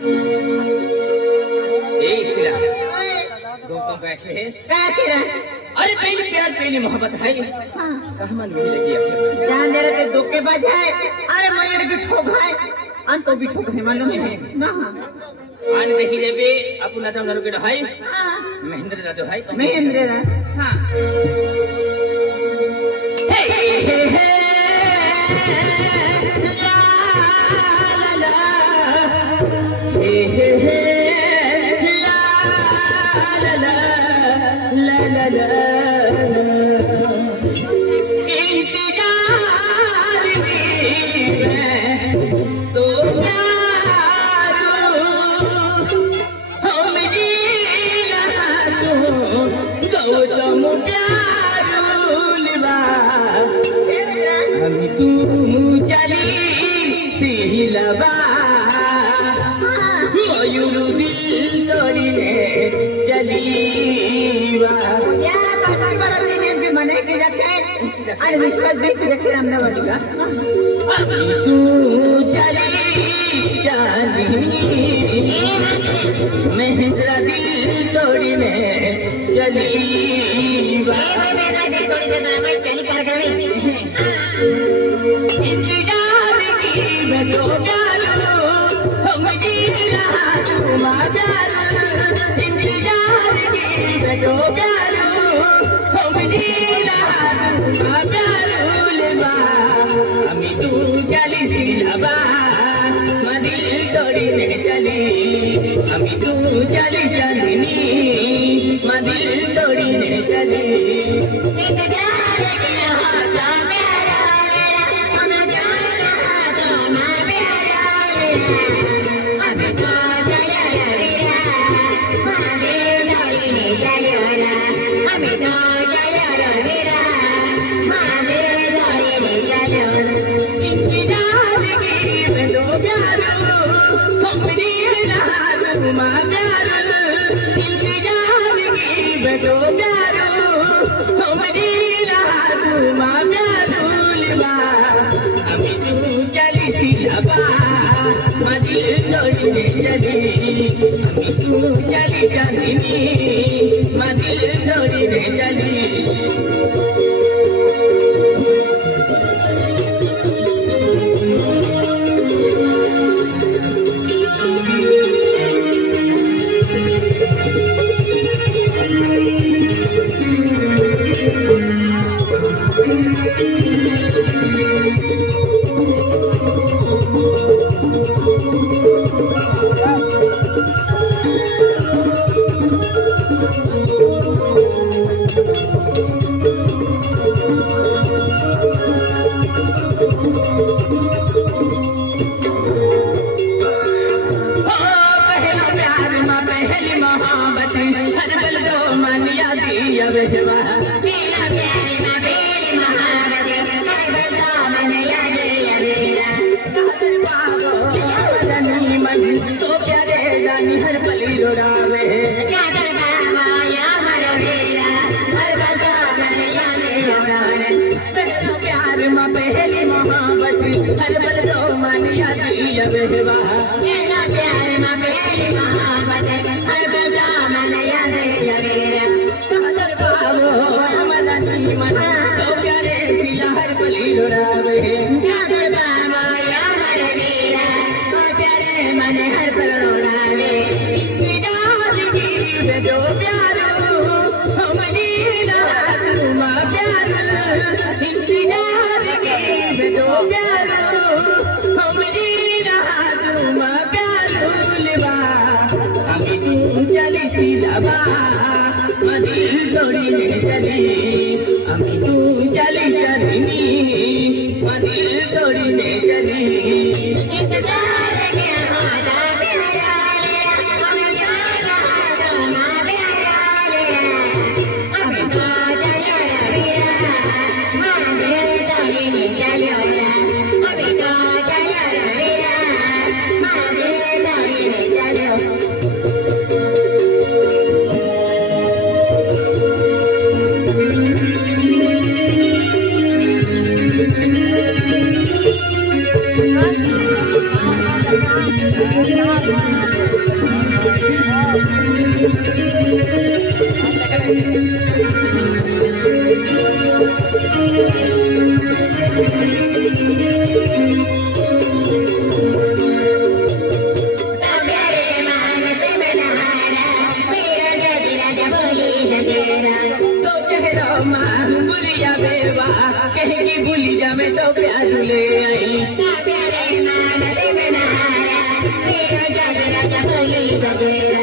कैसे है? अरे पहली प्यार पहली मोहब्बत है। कहाँ मन नहीं लगी जान दे रहे धोखेबाज है। अरे मयूर भी ठोक है अन तो भी ठोक है मालूम है ना। आने देखी जेबे अपना नाम नरु के है महेंद्र दादू है महेंद्र दा। हां हे हे हे ला ला हे हे हे इंतजार तो हम गौतम हम तुम चली सिलवा मयूर दिल तोड़ने चलीवा अरे विश्वास देख रखे रामना वाली का तू चली चांदनी महेंद्र दिल तोड़ी में चली मेरा दिल तोड़ी में तो मैं चली कर गई इंतजार की मैं तो जानो हम जीना तुम आ जाना इंतजार की मैं तो जानो हम जीना अमी तू चली सिलवा मदिल तोड़ी में चली अमी तू चली चांदनी मदिल तोड़ी में चली इंतजार किया था मेरा हम जाना तो ना मेरा अमी तो चला रे मदिल तोड़ी में चली अमी तो चला रे चली चांदनी मदिल तोड़ी में चली कहेगी भूली जा मैं तो प्यार ले आई प्यारे मान दे बनारा मेरा जागरा जब भूली